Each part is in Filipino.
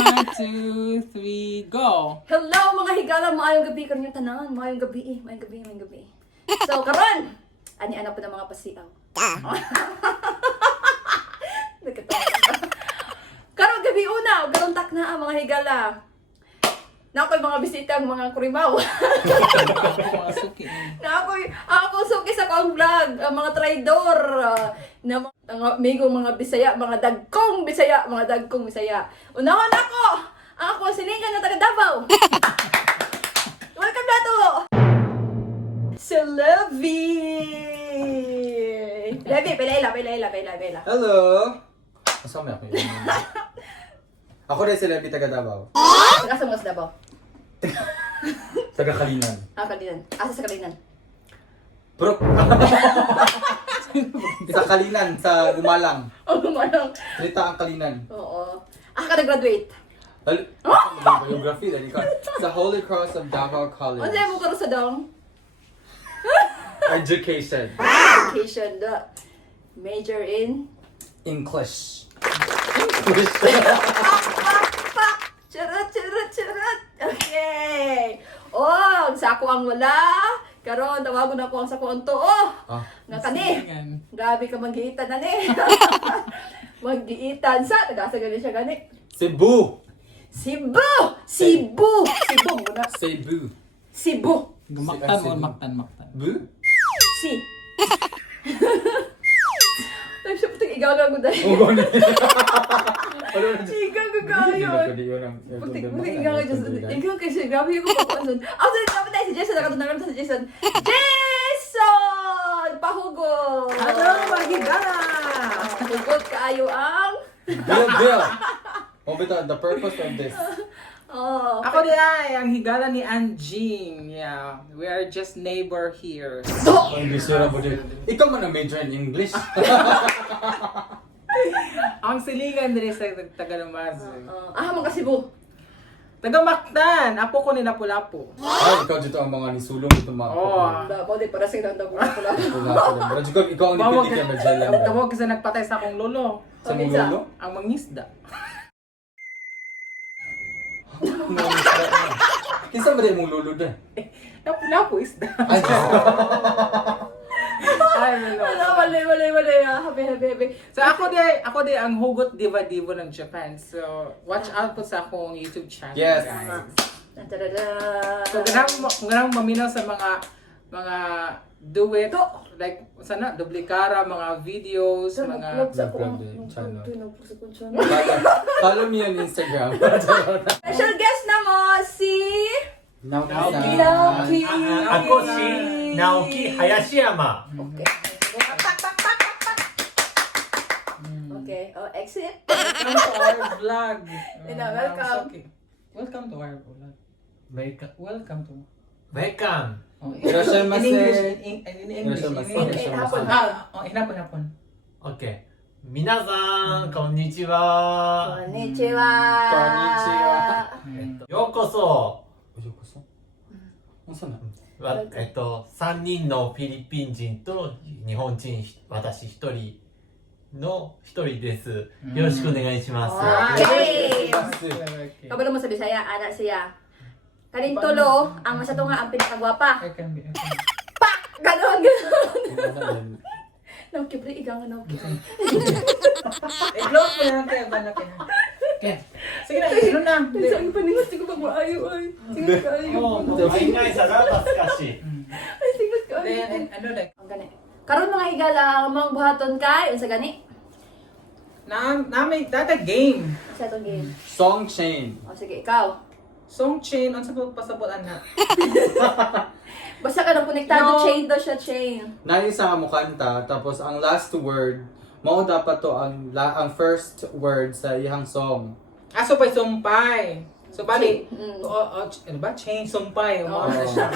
1, 2, 3, go! Hello mga higala, maayong gabi karon yung tanan, maayong gabi, maayong gabi, maayong gabi. So karon, ani anak po ng mga pasiaw. Nagkatawa. Karon gabi una, garon tak na ang mga higala. Na ako'y mga bisitang mga kurimaw. Mga suki. Na ako suki sa kong vlog, ang mga traidor, na mga amigo mga Bisaya, mga dagkong Bisaya, mga dagkong Bisaya. Unahon ako silingan na taga Davao. Welcome na to! Si Levi! Levi, pila. Hello! Masama ako yun. Ako rin si Levi taga Davao. Taga sa mga Davao. Taga Kalinan. Kalinan. Asa sa Kalinan? Bro! Sa Kalinan, sa Gumalang. Manang. Trita ang Kalinan. Oo. Ka nag-graduate. Biography, dali ka. Sa Holy Cross of Davao College. Ano sa'yo mo karoon sa dong? Education. Education. The major in? English. Charot. Okay. Oh, sa ako ang wala. Karon tawagon ako ang sa ko ang tuo. Ah. Nga kani. Silingan. Grabe ka maggiitan na ni. Maggiitan sa tagasa gani siya gani. Cebu. Cebu muna. Cebu. Cebu. Gumaktan mo, maktan. Bu? Si. Ay, siya putang igaga ko dahil. Oh, gani. Igaga yun. Putik igaga dyan. Ikaw kasi, grabe yung kupapansun. Ako sa dapat tayo si Jason. Nakatunaran sa Jason. Jason! Pahugot! Hello, Magigala! Pahugot kaayo ang... Deal. Oh, bito, the purpose of this. Oh. Ako di ay, ang higala ni Anjing. Yeah, we are just neighbor here. Oh, English yun po dyan. Ikaw man ang major in English. Ang silingan din sa Tagalumaz. Mga Cebu. Tagamaktan, apo ko ni Lapu-Lapu. Ay, ikaw dito ang mga nisulong ito mga Oo. Bawal para sa ilang daw pula. Pero ikaw ang nipitik yan magjalan. Tawag kasi nagpatay sa akong lolo. Sa mong lolo? Ang mangisda. Kinsa ba din mong lolo din? Lapu-Lapu isda. Ay, Ay, lolo. Wala. Habi. So ako di ang hugot diva-divo ng Japan. So watch out po sa akong YouTube channel. Yes. Guys. Tadada. So kung ganang maminaw sa mga duet, like sana duplikara, mga videos, mga follow me on Instagram. Special guest na mo, si... Naoki. Naoki. ako si Naoki Hayashiyama. Okay. Okay. Oh, exit. welcome to our vlog. Welcome. Okay. Welcome to our vlog. Welcome. Welcome to. Welcome. Oh, Irashaimase. in English. Irashaimase. In hapon. Hinapon. OK。皆さん、こんにちは。 Konnichiwa. Konnichiwa. ようこそ。よこそ。Unsa na? 3人のフィリピン人と日本人、私一人です。よろしくお願いします。 Okay. Okay. Kabalo mo sa Bisaya, ana siya. Kaning tulo, ang masato nga ang pinakagwapa. I can be. Pak! Ganon. Naoki, pre, ikaw nga Naoki. I-close mo na natin. Okay. Sige na, ano na. Saan pa ningas? Sige pag maayo ay. Sige kaayo. 愛ないさが懐かしい。 Ay, sige kaayo. Then, ano na. Ang gani. Karon mga higala, ang mga buhaton kay, unsa gani? May data game. Sa itong game. Song chain. O sige, ikaw. Song chain, ano sa pasabutan na? Basta ka nang konektado, No. chain daw siya, chain. Nani sa mo kanta tapos ang last word mao dapat to ang first word sa iyang song. Sumpay. So, bali, Mm. ano ba? Chain, sumpay. Oo. Ano siya.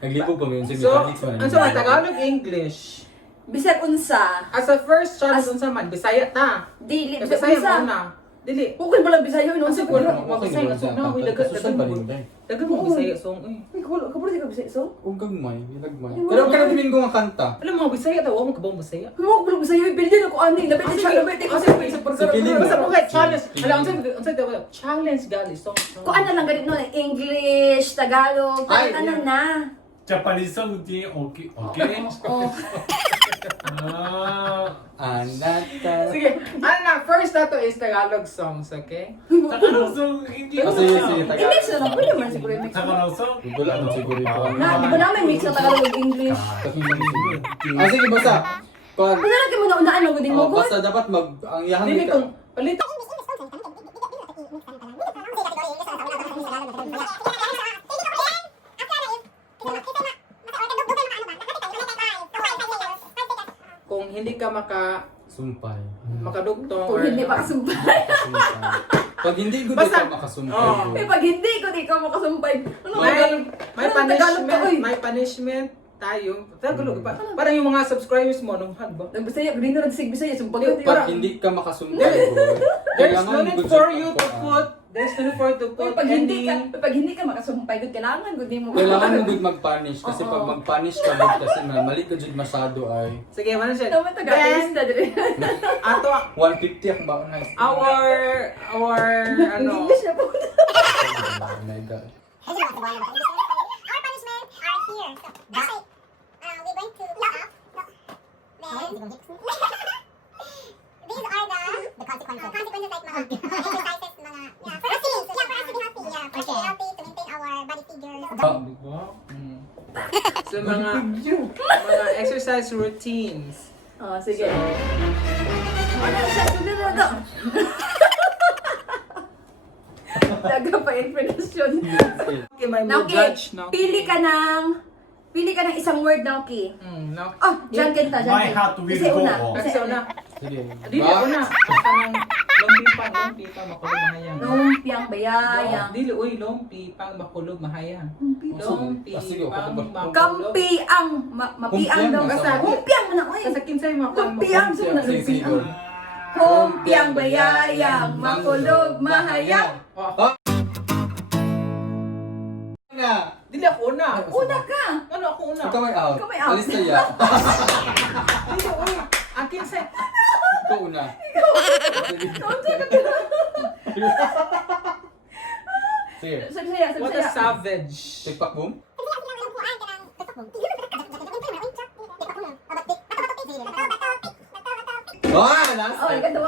Naglipog pa mo yun sa So, mechanics man. ano sa Tagalog, English. Bisag unsa. As a first choice, unsa man, Bisaya ta. Dili, Eh, bisag Bisaya unsa. mo na. Dili. Okay ba lang Bisaya yun? Kasi Wala. wala mabisay nga song na dagat dagat mo Bisaya song eh. Ay, kabalo di ka Bisaya song? Ug gagmay, gagmay. Pero ka na Domingo nga kanta. Alam mo Bisaya daw mo kabang Bisaya. Mo ko Bisaya, bilhin ako ani, labi siya, labi ko sa Sige, Basta mo kay challenge. Sige. Alam unsa daw challenge gali song. Kung ano lang ganit no, English, Tagalog, Ay, ano yeah. na. Japanese song di okay. Okay? Oh. Ah. Anata. Sige, ano na, first na to is Tagalog songs, okay? Tagalog song hindi ko. Sige, sige, Tagalog. I-mix na lang, pwede man siguro i-mix. Tagalog song? Wala mo siguro ito. Na, di ba namin mix na Tagalog at English? Sige, basta. Kuan. Basta lagi mo na unaan mo, hindi mo Oh, good. basta dapat ang yahang Dili ka. kung palit kung hindi ka Sumpay. makadugtong Kung hindi pa kasumpay. Sumpay. Pag hindi ko Basta- ka makasumpay. Oh. bro. Eh, pag hindi ko, di ka makasumpay. Ano ba? may Anong Tagalog ka, oy? may punishment tayo. Tagalog pa. Parang yung mga subscribers mo nung ba? Nagbisaya, hindi na nagsig Bisaya, sumpag Di- ko. Pag hindi ka makasumpay. There- bro, There's kailangan no need good for job you ako, to put there's no need for you to put Pag hindi any pag hindi ka makasumpay, good kailangan good mo. Kailangan mo good mag-punish kasi Oo. pag mag-punish ka good kasi mali ka jud masyado ay Sige, ano siya? Naman Then, taga-artista dire. ato 150 ang baon na. our ano English na po. Oh my God. Our punishment are here. Kasi, we're going to lock up. Then, these are the consequences like mga exercises, mga, yeah, for us to be healthy. Yeah, for us to be healthy, to maintain our body figures. so mga exercise routines. Oh, sige. Ano siya? Sunod na to. Daga pa information. Okay, may mo Nauki, judge no. pili ka ng isang word, Nauki. No. Oh, dyan kita, dyan My heart will Kasi go una. on. Kasi Kasi una. una. Sige. Dili Ba? una. Kanang lumpi pang makulog mahayang. Lumpiang bayayang. Dili uy lumpi pang makulog mahayang. Lumpi Ah, sige, pang okay. makulog. Kampiang. Mapiang daw. Humpiang, Basta, basta. humpiang mo na. Oy. Sa kinsay mo Humpiang. Sino na Sige, sige. lumpiang? Humpiang bayayang. Makulog mahayang. Oh, Na. dili ako una. Una ka. Ano ako una? Ikaw ay out. Ikaw ay out. Alis tayo. Dili uy. Ang kinsay. Ikaw una. Sige. Sabi saya, sabi What a saya. savage. Tikpak boom. Ah, last. Oh, ikaw daw.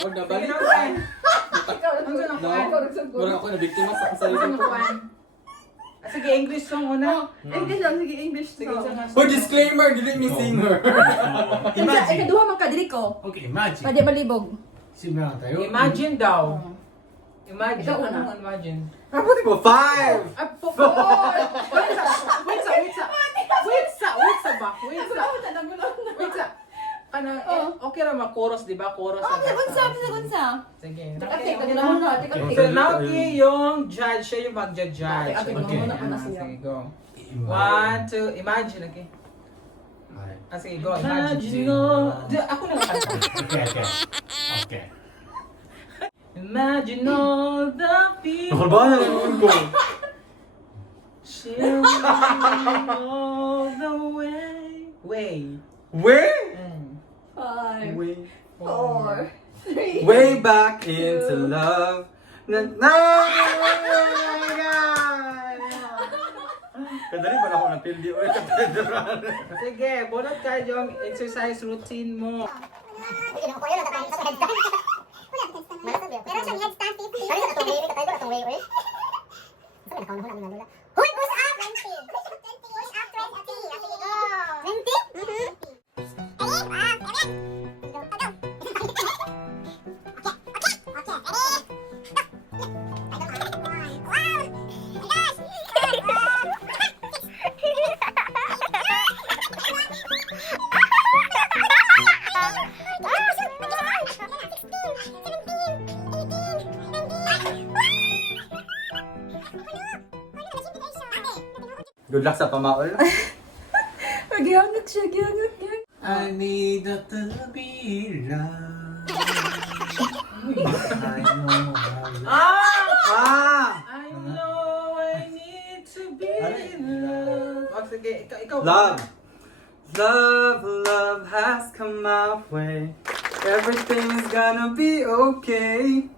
Huwag na balik. Sige na, Ikaw, Ano na No. ikaw, ikaw. Murang ako na biktima sa sarili Ano ko. ko? Sige, English song una. English lang, sige, English. Sige, song. sana. For disclaimer, dili mi singer. Ikaduha man ka, dili ko. Okay, imagine. Pwede malibog. Simula tayo. Imagine daw. Imagine. Ikaw una. Anong imagine? Kabuti mo, 5! Ah, wait sa. Ano, okay ra ma-chorus, di ba? Chorus. Oh, ang unsa, basta. unsa. Sige. Ate, kailangan na, ate, Okay. So, Naoki yung judge, siya yung mag-judge. Ate, Okay. mamuna na siya. Sige, go. 1, 2, imagine, okay? Ah, sige, go. Imagine. Ako na lang. Okay, okay. Okay. Imagine all the people. Ano ba naman ko? She'll be all the way. Where? Mm. 5, Way. 4, 3. Way back into love. Na oh my God! Kadali ba na ako napildi o katedral? Sige, bunot ka yung exercise routine mo. Meron siyang headstand tip. Hoy, push up! 20. Push up 20. Sige, go. 20? Good luck sa pamaol. Gihangat siya, gihangat. I need to be loved. Ah! I know I need to be loved. Oh, sige, ikaw. Love. Love has come my way. Everything's gonna be okay.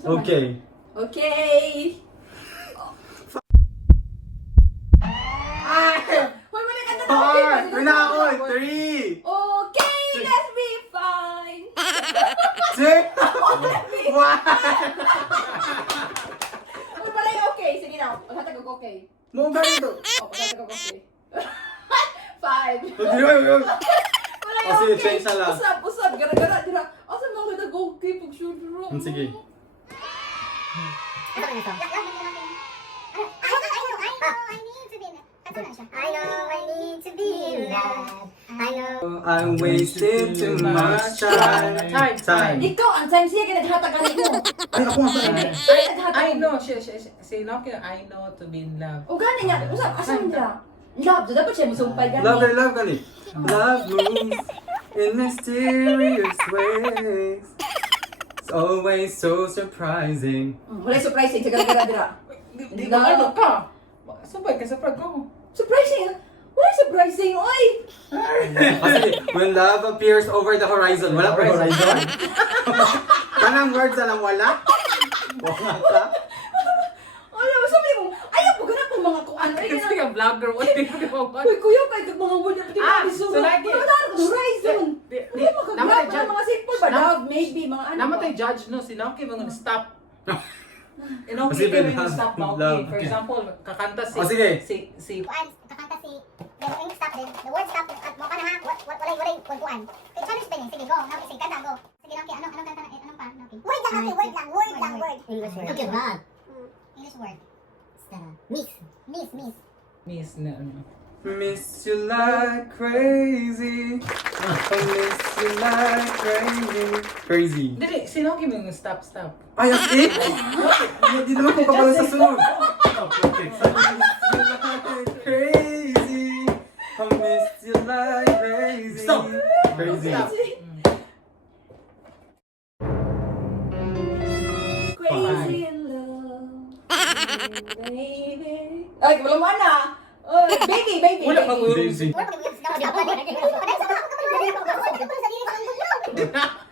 Okay. Okay. Hoy, mali ka na Four! Wala ako! 3! Okay, let's be fine. 2! 1! Hoy, mali, okay. Sige na, maghatag ako okay. Mo ganito! Oh, maghatag ako okay. 5. Wala Oh, sige, change na lang. Usap, gara-gara, dira. Asa mga nag-okay pag sure, bro? Sige. Ito na ito. I know I need to be loved. I know. I wasted too much time. Ikaw, ang time siya, kinaghatag mo. Ay, ako nga pala. Ay, naghatag I know, si Nokia, I know to be loved. O gani niya, usap, asan niya? Love, so dapat siya musumpay gani. Love gani. Love moves in mysterious ways. It's always so surprising. Wala surprising, sa gara-gara, dira. Di ba ano ka? Sabay ka sa ko. Surprising? Wala surprising, oy! Kasi when love appears over the horizon, wala pa horizon. Kanang words na lang wala. Wala ka. Ano, sabi mo, ayaw po ganap ang mga kuan. Ay, Kasi ganap. ka vlogger, what do you know? Uy, kuya, kahit mga word na pati Ah, mga so isugo. lagi. Wala na ang horizon. Wala Namatay makagrab dyan. ng mga simple ba? Love, maybe, mga ano Namatay ba? judge no, si Nokia mga stop. Inoki Kasi kayo Ben yung has stop ba? Okay, love. for example, kakanta si Oh, sige. si Kuan, kakanta si the ring stop din. The word stop at mo ka na ha. Walay kuan. Kay challenge spelling. Sige go. Now sige kanta go. Sige Noki, anong kanta na anong pa Noki? Word lang okay, word lang. English word. Okay, word. English word. Miss. Miss na ano. Miss you like crazy. I miss you like crazy. Crazy. Dili, si Nokia mo yung stop. Ay, ang it? Hindi naman ko papalo sa sunod. Crazy. I miss you like crazy. Stop. Crazy. Stop. Crazy in love. Baby. Ay, wala mo na. Baby. Wala pang Daisy. Word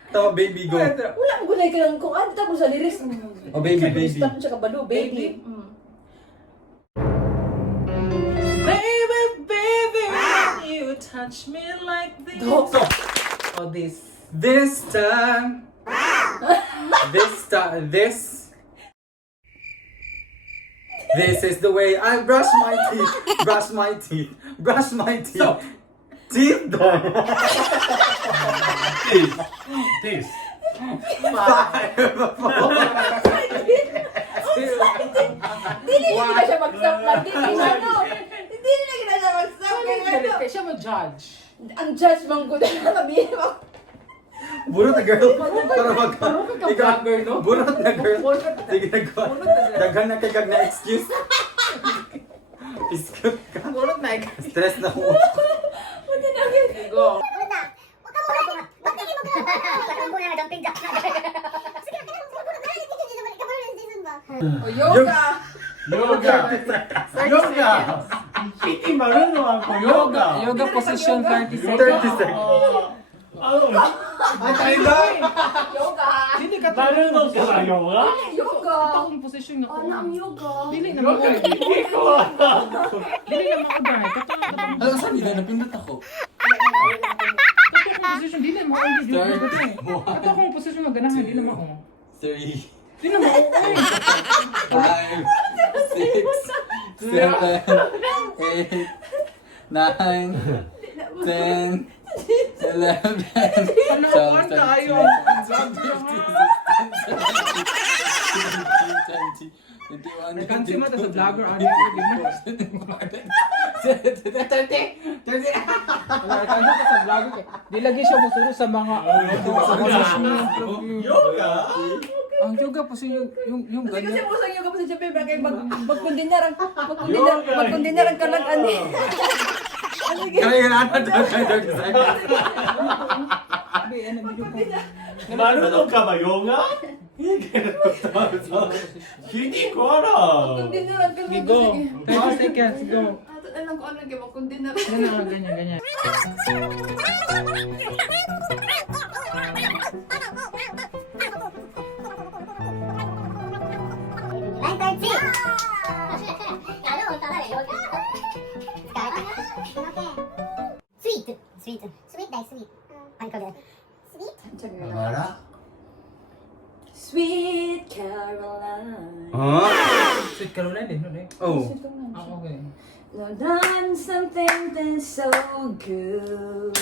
Tama, baby, go. Wala mo gunay ka ng kuan. Tapos sa lyrics. Oh, baby. Stop siya kabalo, baby. Baby, when you touch me like this. Dok. Oh, this. This time. This is the way I brush my teeth. Brush my teeth. Stop. Teeth done. This. Five. Hindi na siya mag-stop lagi. Hindi na siya mag-stop. Kaya ano? Siya mo judge. Ang judge mang good na sabihin mo. Burot na girl. Para mag... ka vlogger, no? Burot na girl. Burot na- Sige, nagawa. Daghan na kay kag na excuse. Iskot ka. Gulot na ikaw. Stress na ko. Buti na yun. Go. Word na. Huwag ka muna. Huwag ka muna jumping jack. Sige, ikaw muna yung season ba? O, yoga. Yoga. Piti marunong ako yoga. Yoga position 30 30 seconds. Ay, tayo na! Yoga. Dili ka Marunong ka sa yoga? Yoga. Itong position na ko. Ano ang yoga? Dili na mo. Dili na mo dahil. Alam saan nila napindot ako? Katong position dili mo. Ito kong position na ganahan dili mo. 3, Dili mo. 5, 6, 7, 8, 9, 10, 11, 12, 13, 14, 15, 16, 17, 18, 19, 20, 21, Nagkansi mo ta sa vlogger. 22, 30. Wala ka sa vlogger. Di lagi siya musuro sa mga Yoga? ang yoga position yung Kasi ganyan. mo sa yoga pa sa Japan, bagay magkundinyar ang kalagan ni. Kaya yun, ano daw kayo? Abi, ano video ko? 丸のかばヨガhindi ko alam. Kundinaran ka Sige, lang. go. Sige. 30 seconds, go. Ato na lang kung ano yung kundinaran. Ganyan, ganyan, ganyan. Sweet. Sweet. Sweet dahil sweet. Ano ka Sweet? Wala. Sweet Caroline. Sweet Caroline din, no? Oh. Ah, okay. Now done something that's so good.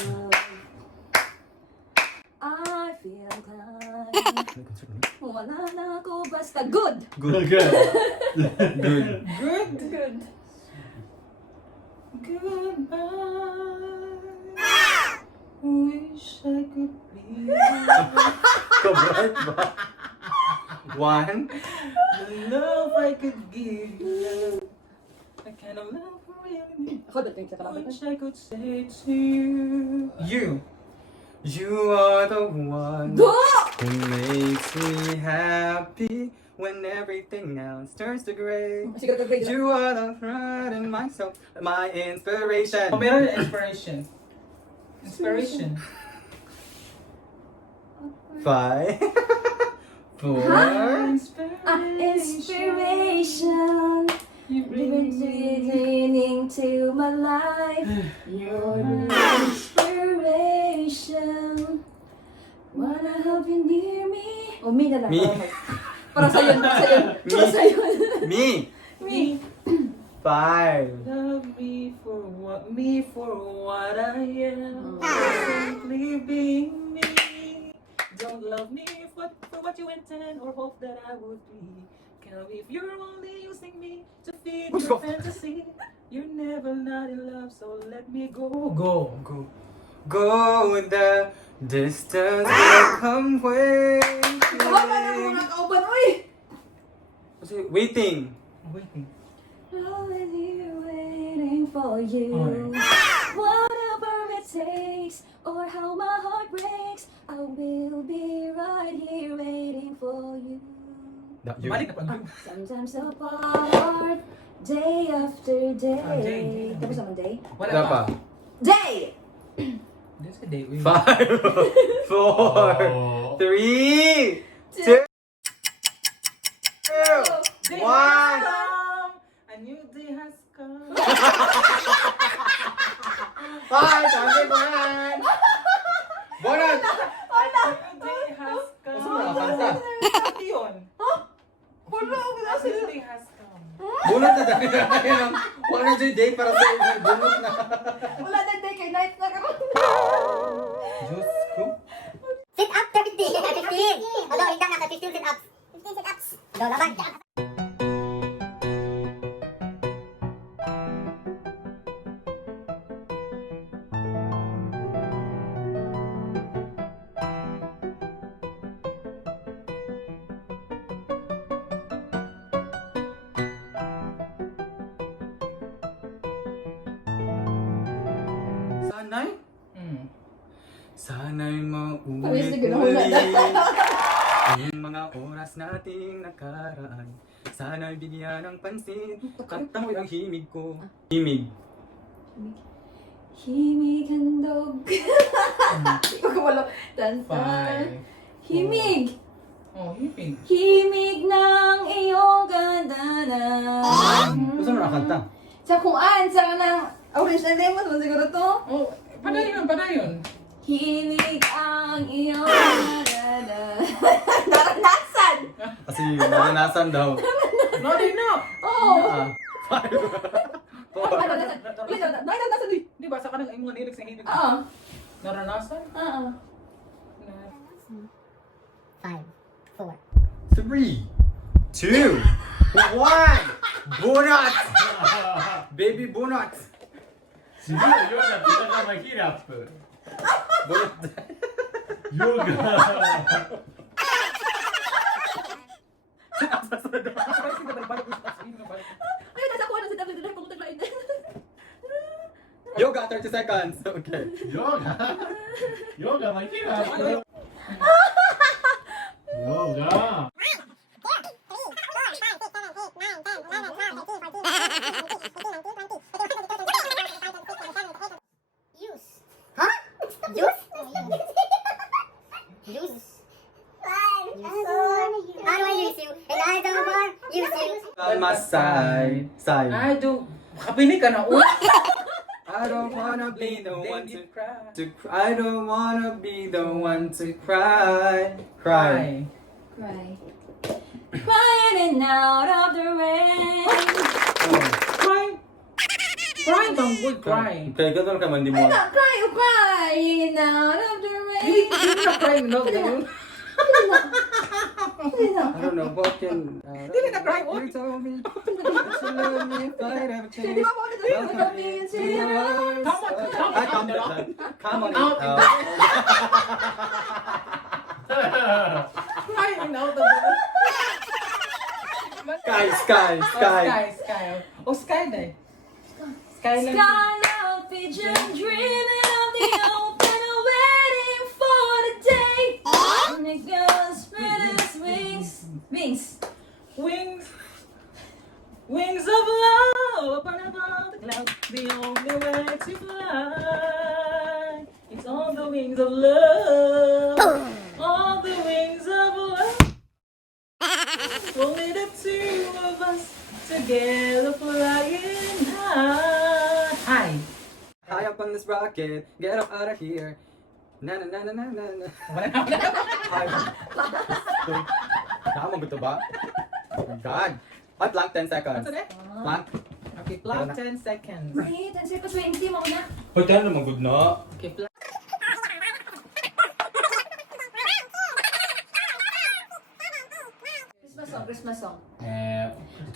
I feel like wala na ako basta good. Good. Good. Good. Good. Good. Goodbye. Wish I could be Kabait ba? One. the love I could give you. Love. The kind of love I really need. Ako dating sa kalaban. Wish I could say to you. You are the one Go! who makes me happy when everything else turns to gray. Sige ka grade. You are the pride in myself, my inspiration. Oh, meron yung inspiration. Inspiration. 5, 4. Inspiration. You bring me. Beginning to my life. You're the inspiration. Wanna have you near me. Oh, me na lang. Me. Para sa'yo, para sa'yo. Para sa'yo. Me. Me. 5. Love me for what I am. Simply being me. Don't love me for what you intend or hope that I would be. Tell me if you're only using me to feed Let's your go. fantasy. You're never not in love, so let me go. Go. Go the distance, will come waiting. Kawawa na mga kauban, uy! Waiting. Waiting. I'll be waiting for you. Alright. Whatever it takes, or how my heart breaks, I will be right here waiting for you. Balik na pag. Sometimes apart, day after day. Day. Tapos naman day? Wala pa. Day! This a day. 5, 4, 3, 2, 1. A new day has come. Hi, sabi ko yan. Bonus! A new day has come. Gusto mo nakakanta? Ano yun? Wala, wala A new day has come. Bunot na dahil na. Wala na day para sa iyo. Bunot na. Wala na day kay night na karon. Diyos ko. Sit up 30. 15. Although, hindi nga 15 sit ups. 15 sit ups. Although, laban. Sanay? Sana'y Pawis na gano'n maulit-ulit na. ang mga oras nating nakaraan. Sana'y bigyan ng pansin at tamoy ang himig ko. Himig. Himig handog. Hindi ko kumalo. Tantan. 5. Himig. Oh, himig. Himig ng iyong ganda na. Gusto mo nakanta? Sa kuan, sa kanang Orange and Lemon, mo siguro to. Oh, padayon, padayon. Himig ang iyong ganda na. Naranasan! Kasi naranasan daw. No, di na. Oo. Ah, 5, 4. Naranasan. Wait, naranasan din. Di ba, sa kanang mga lyrics ng himig? Oo. Naranasan? Oo. 5, 4. 3, 2, 1. Bunot! Baby bunot! Siguro yoga talaga mahirap. Bunot. Yoga. Ay, nasa kuha na sa WD. Pagkutag lain. Yoga, 30 seconds. Okay. Yoga. Yoga mahirap. Oh, yeah. Use. Huh? Juice? Juice. How do I use you? And I don't want use you. On my side, side. I do. Kapinig ka na. I don't wanna be the one Then you to cry. I don't wanna be the one to cry. Cry. Cry. Crying out of the rain. Oh. Cry. Cry bang would cry. Kaya ganun ka man, di mo. Ay, not cry, oh, crying out of the rain. Hindi na cry no ganun. I don't know, what can... Dili na cry. You told me that you love me if I'd have a chance. Di ba mo ito yung sabihin siya? I come on. Come on. Out. Crying out of the Sky, sky, sky. Sky. Oh, sky day. Sky lang. Skyline pigeon dreaming of the open, waiting for the day. And it goes spread its wings. Wings. Wings. Wings of love upon above the clouds. The only way to fly. It's on the wings of love. On the wings of love. Only the two of us together flying high. High. High up on this rocket, get up out of here. Na na na na na na na. High. Tama mo ito ba? Oh my God. Hot blank 10 seconds. What's that? Blank. Okay, clock 10 seconds. Wait, 10 seconds, 20 mo na. Hoy, tayo naman good na. Okay, clock. Christmas song, Christmas song.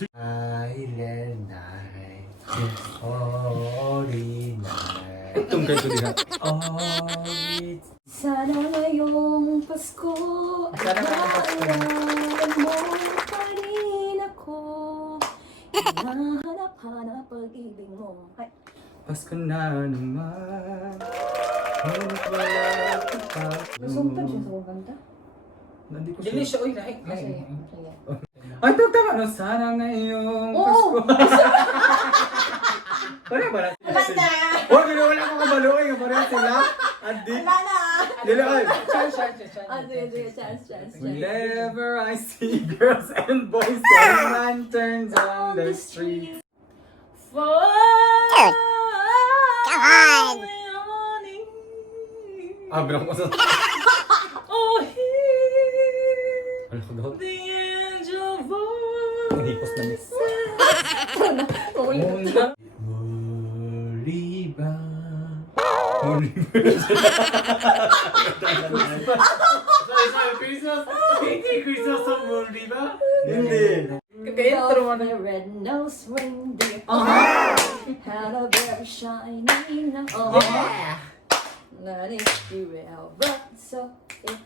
Silent night, holy night. Itong kayo diha. Holy Sana ngayong Pasko Sana ngayong Pasko. Naalala mo pa rin ako. Hinahanap-hanap pag-ibig mo. Ay, Pasko na naman. Ngunit wala ka pa. lusong pa siya sa kong kanta. Hindi ko Dili sure. siya, uy, lahi. Ah, sige. Sige. Ay, tama no. Sana ngayong Oo! Pasko. Wala ba na sila? Huwag na wala ko kabaluin. Parang sila. Andi. Wala na! Dili ay. Chance. Ah, sige, sige. Chance. Whenever I see girls and boys and lanterns on the street. Come on. Abra ko sa... Oh, hear Ano ko daw? the angel voice. Ang hipos na miss. Muli ba? Sorry, Christmas. Hindi Christmas song Muli ba? Hindi. Kaka-intro mo na. The red-nosed reindeer had a very shiny nose. Not if you will, but so it.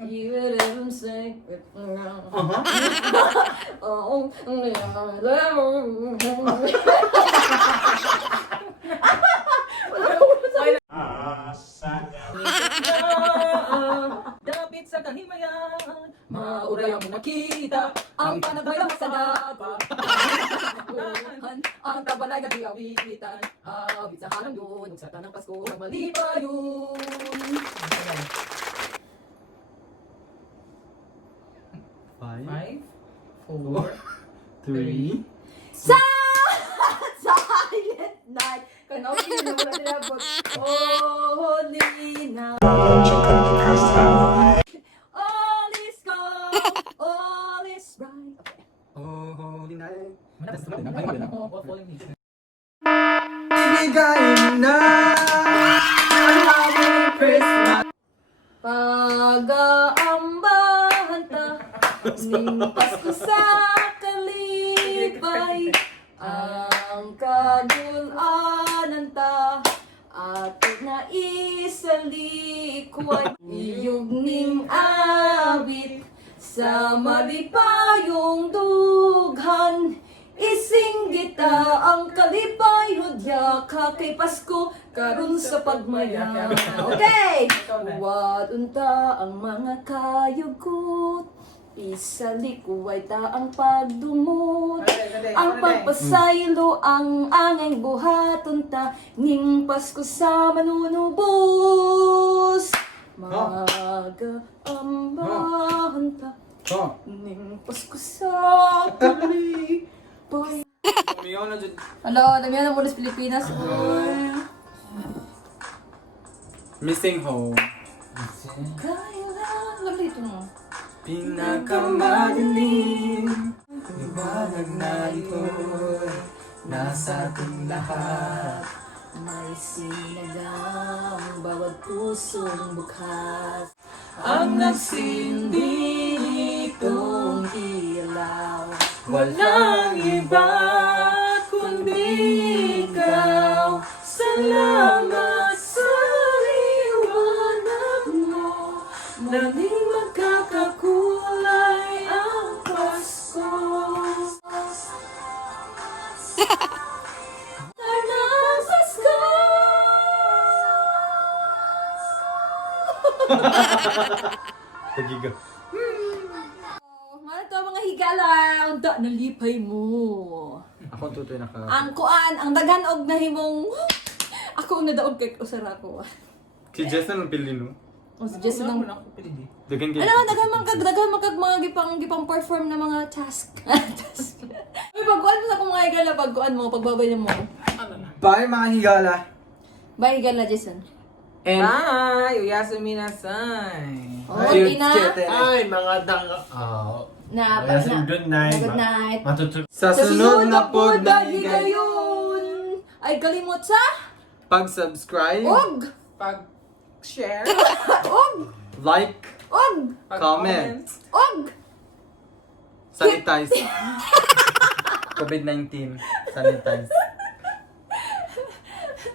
You would even say it around. Oh, Dapit sa kahimayan, mauray ang nakita, ang panagbayang sa dapat. Ang tabalay na di awitan. Awit sa halang yun, sa tanang Pasko, mali pa yun. 5, 5, 4, 3. Silent night. Kanawin na naman natin abot. Holy night. All is calm. All is bright. Okay. Oh, holy night. Ibigay na ang Happy Christmas. Pag-aambahan ta, ning Pasko sa kalipay, ang kadulanan ta, atin na isalikway, iyog ning awit, sa malipayong dughan, isinggita ang kalipay, hudya ka kay Pasko, karon sa pagmaya. Okay! What unta ang mga kayugot, isalikuway ta ang pagdumot, ang pagpasaylo ang angay buhaton ta, ning Pasko sa manunubos. Mag-aambahan ta, Oh. ning Pasko sa palibay. Umiyaw na dyan. Hello, damihan na muna sa Pilipinas. Oy. Missing home. Kailan, alam dito mo. Pinakamadilim, liwanag na ito, nasa ating lahat. May sinagang bawat pusong bukas. Ang nagsindi Itong ilaw. walang iba kundi ikaw. Salamat sa liwanag mo, nanging magkakakulay ang Pasko. Karnang Pasko! Tagiga. Ano to mga higala? Unda, nalipay mo. Ako ang tutoy naka... Ang kuan, ang dagan og nahimong ako ang nadaog kay usara ko. Si Jason ang pili no? O si Jess nang Dagan kayo. Alam, dagan man kag mga gipang perform na mga task. Task. Uy, pagkuan mo sa akong mga higala, pagkuan mo, pagbabay mo. Bye mga higala. Bye higala, Jason. And... Bye! Uyasumi nasay! Oh, Tina. Ay, mga dang... Na, good night. Good night. Matutul... Sa sunod na pod na higala higala. yun. Ay, kalimot sa Pag-subscribe, og, Pag-share, og, like, og, comment, og. sanitize. COVID-19, sanitize.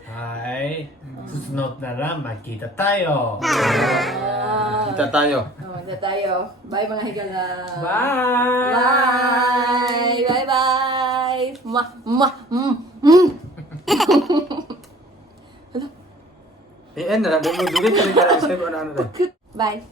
Ay, susunod na lang, magkita tayo. Kita tayo. Oh, na tayo. Bye mga higala. bye! Bye. Bye bye. Eh, ano na, dugay ka rin para sa ano. Bye.